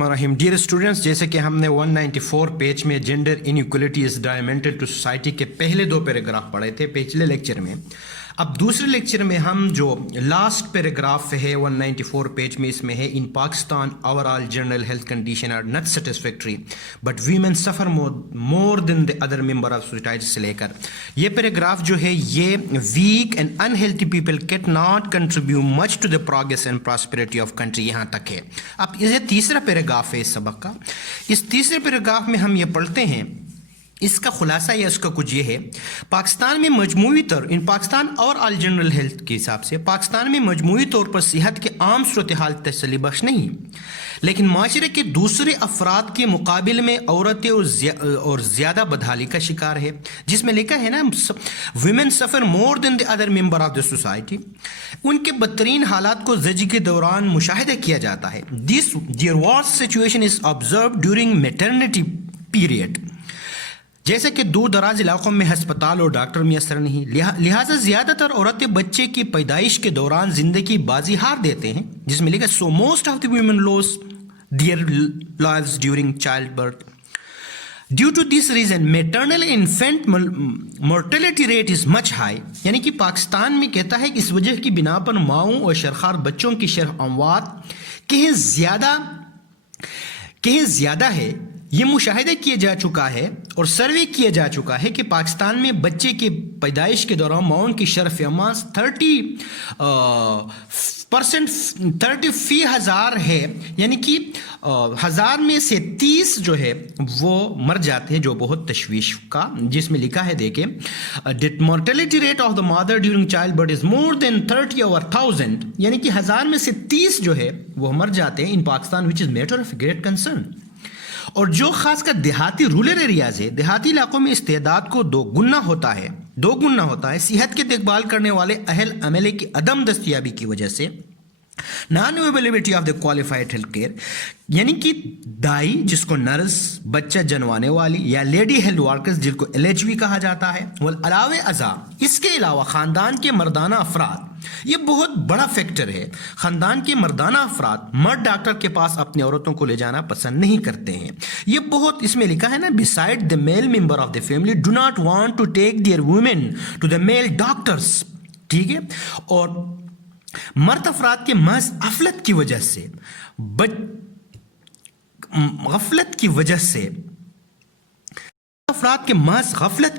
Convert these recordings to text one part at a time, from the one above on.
बिस्मिल्लाहिर्रहमानिर्रहीम। Dear students, जैसे कि हमने 194 पेज में gender inequality is detrimental to society के पहले दो पैराग्राफ पढ़े थे पिछले लेक्चर में। अब दूसरे लेक्चर में हम जो लास्ट पैराग्राफ है 194 पेज में, इसमें है in Pakistan overall general health condition are not satisfactory but women suffer more than the other member of society से लेकर ये पैराग्राफ जो है ये weak and unhealthy people can not contribute much to the progress and prosperity of country, यहाँ तक है। अब ये तीसरा पैराग्राफ है इस सबक का। इस तीसरे पैराग्राफ में हम ये पढ़ते हैं, इसका खुलासा या इसका कुछ ये है, पाकिस्तान में मजमूई तौर इन पाकिस्तान और ऑल जनरल हेल्थ के हिसाब से पाकिस्तान में मजमूई तौर पर सेहत के आम सूरत हाल तसल्ली बख्श नहीं, लेकिन माशरे के दूसरे अफराद के मुकाबले में औरतें और ज़्यादा बदहाली का शिकार है, जिसमें लिखा है ना women suffer more than the other member of the society. उनके बदतरीन हालात को ज़जी के दौरान मुशाहिदा किया जाता है। This their worst situation is observe during maternity period. जैसे कि दूर दराज इलाकों में हस्पताल और डॉक्टर मैसर नहीं, लिहाजा ज़्यादातर औरतें बच्चे की पैदाइश के दौरान ज़िंदगी बाजी हार देते हैं, जिसमें लिखा so most of the women loss their lives during child birth. Due to this reason maternal infant mortality rate is much high, यानी कि पाकिस्तान में कहता है कि इस वजह की बिना पर माओं और शरखार बच्चों की शरह अमवात कहीं ज़्यादा है। ये मुशाहिदा किया जा चुका है और सर्वे किया जा चुका है कि पाकिस्तान में बच्चे की पैदाइश के दौरान मौन की शरफ अमास 30% फी हज़ार है, यानी कि 1000 में से 30 जो है वो मर जाते हैं, जो बहुत तशवीश का, जिसमें लिखा है देखें death mortality rate of the mother during child birth is more than 30 over 1000, यानी कि 1000 में से 30 जो है वो मर जाते हैं in Pakistan, which is matter of great concern. और जो खासकर देहाती रूरल एरियाज है, देहाती इलाकों में इस्तेदाद को दो गुना होता है सेहत की देखभाल करने वाले अहल अमले की अदम दस्तयाबी की वजह से, non availability of the qualified health care, यानी कि दाई जिसको नर्स, बच्चा जनवाने वाली या लेडी हेल्थ वर्कर्स जिनको LHV कहा जाता है, वल अलावे अज़ा, इसके अलावा ख़ानदान के मर्दाना अफराद, ये बहुत बड़ा फैक्टर है। ख़ानदान के मर्दाना अफराद मर्द डॉक्टर के पास अपनी औरतों को ले जाना पसंद नहीं करते हैं। ये बहुत, इसमें लिखा है ना beside the male member of the family do not want to take their women to the male doctors, ठीक है। और मर्द अफराद के महज गफलत की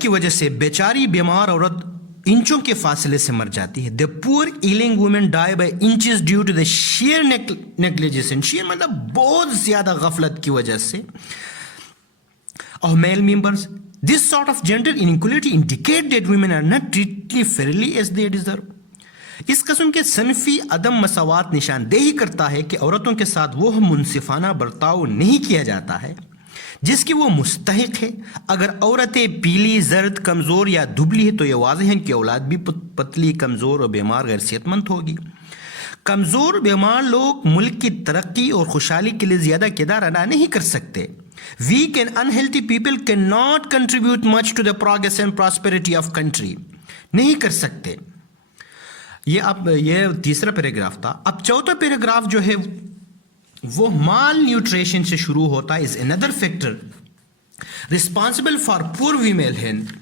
वजह से बेचारी बीमार औरत इंचों के फासले से मर जाती है। The poor ailing women die by inches due to the sheer negligence, sheer मतलब बहुत ज्यादा गफलत की वजह से of male members. This sort of gender inequality indicate that women are not treated fairly as they deserve. इस किस्म के सनफी अदम मसावात निशानदेही करता है कि औरतों के साथ वो मुनसिफाना बर्ताव नहीं किया जाता है जिसकी वो मुस्तहिक है। अगर औरतें पीली, जर्द, कमज़ोर या दुबली है तो ये वाज़ेह है कि औलाद भी पतली, कमज़ोर और बीमार, गैर सेहतमंद होगी। कमज़ोर बीमार लोग मुल्क की तरक्की और खुशहाली के लिए ज़्यादा किरदार अदा नहीं कर सकते। Weak and unhealthy people can not contribute much to the progress and prosperity of country, नहीं कर सकते। ये तीसरा पैराग्राफ था। अब चौथा पैराग्राफ जो है वो माल न्यूट्रिशन से शुरू होता है। Is another factor responsible for poor female health,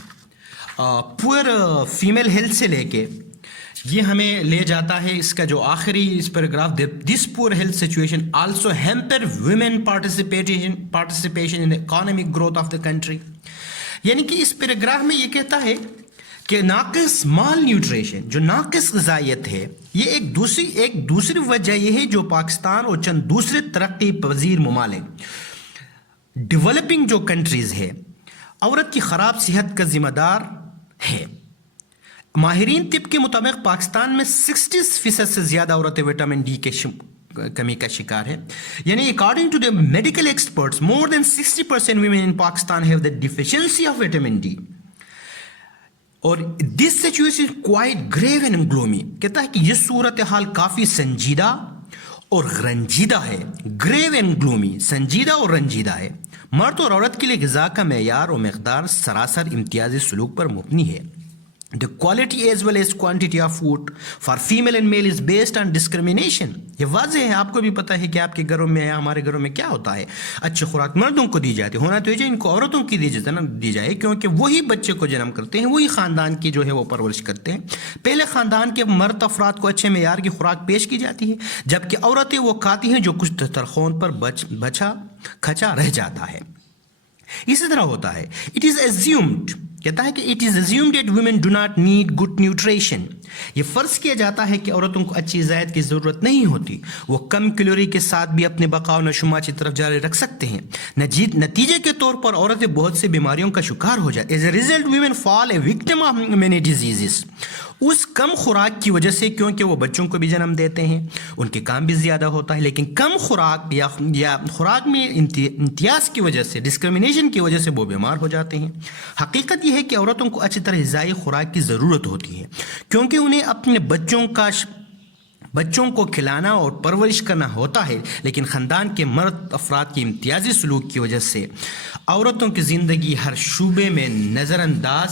poor female health से लेके ये हमें ले जाता है इसका जो आखिरी इस paragraph, this poor health situation also hamper women participation in the economic growth of the country. यानी कि इस पैराग्राफ में ये कहता है कि नाकिस माल न्यूट्रिशन, जो नाकिस ग़िज़ाइयत है, ये एक दूसरी वजह यह है जो पाकिस्तान और चंद दूसरे तरक्की पजीर ममालिक, डेवलपिंग जो कंट्रीज़ है, औरत की ख़राब सेहत का ज़िम्मेदार है। माहिरीन तिब के मुताबिक पाकिस्तान में 60% से ज़्यादा औरतें विटामिन D के कमी का शिकार है। यानी according to the medical experts more than 60% women in Pakistan have the deficiency of vitamin D। और this situation quite grave and gloomy, कहता है कि यह सूरत हाल काफ़ी संजीदा और रंजीदा है। ग्रेव एंड ग्लोमी, संजीदा और रंजीदा है। मर्द और औरत के लिए ग़िज़ा का मेयार और मकदार सरासर इम्तियाजी सलूक पर मुबनी है। The quality as well as quantity of food for female and male is based on discrimination. یہ واضح ہے, آپ کو بھی پتہ ہے کہ آپ کے گھروں میں یا ہمارے گھروں میں کیا ہوتا ہے. اچھی خوراک مردوں کو دی جاتی ہے, ہونا تو یہ ان کو عورتوں کی دی جائے, کیونکہ وہی بچے کو جنم کرتے ہیں, وہی خاندان کی جو ہے وہ پرورش کرتے ہیں. پہلے خاندان کے مرد افراد کو اچھے معیار کی خوراک پیش کی جاتی ہے, جبکہ عورتیں وہ کھاتی ہیں جو کچھ دسترخوان پر بچا کھچا رہ جاتا ہے. اسی طرح ہوتا ہے. It is assumed, کہتا ہے کہ it is assumed that women do not need good nutrition. یہ فرض کیا جاتا ہے کہ عورتوں کو اچھی غذائیت کی ضرورت نہیں ہوتی, وہ کم کیلوری کے ساتھ بھی اپنے بقا و نشومات کی طرف جاری رکھ سکتے ہیں. نتیجے کے طور پر عورتیں بہت سے بیماریوں کا شکار ہو جاتی. As a result, women fall a victim of many diseases. اس کم خوراک کی وجہ سے, کیونکہ وہ بچوں کو بھی جنم دیتے ہیں, ان کے کام بھی زیادہ ہوتا ہے, لیکن کم خوراک یا خوراک میں امتیاز کی وجہ سے, ڈسکرمنیشن کی وجہ سے وہ بیمار ہو جاتے ہیں. حقیقت یہ ہے کہ عورتوں کو اچھی طرح غذائی خوراک کی ضرورت ہوتی ہے, کیونکہ انہیں اپنے بچوں کو کھلانا اور پرورش کرنا ہوتا ہے, لیکن خاندان کے مرد افراد کے امتیازی سلوک کی وجہ سے عورتوں کی زندگی ہر شعبے میں نظر انداز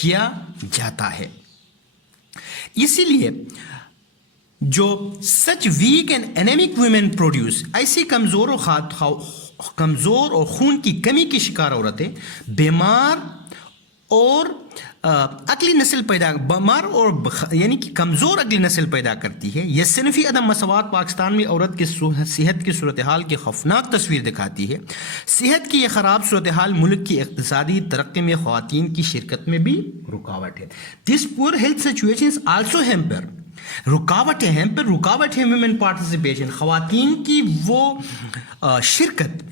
کیا جاتا ہے. اسی لیے جو سچ ویک اینڈ انیمک ویمن پروڈیوس, ایسی کمزور اور خون کی کمی کی شکار عورتیں بیمار اور یعنی کہ کمزور اگلی نسل پیدا کرتی ہے. یہ صنفی عدم مساوات پاکستان میں عورت کی صحت کی صورتحال کی خوفناک تصویر دکھاتی ہے. صحت کی یہ خراب صورتحال ملک کی اقتصادی ترقی میں خواتین کی شرکت میں بھی رکاوٹ ہے. This poor health situation is also hamper. رکاوٹ ہے women participation, خواتین کی وہ شرکت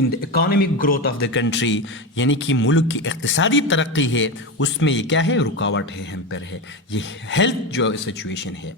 in the economic growth of the country, یعنی کہ ملک کی اقتصادی ترقی ہے, اس میں یہ کیا ہے, رکاوٹ ہے, ہیمپر ہے. یہ ہیلتھ جو سچویشن ہے.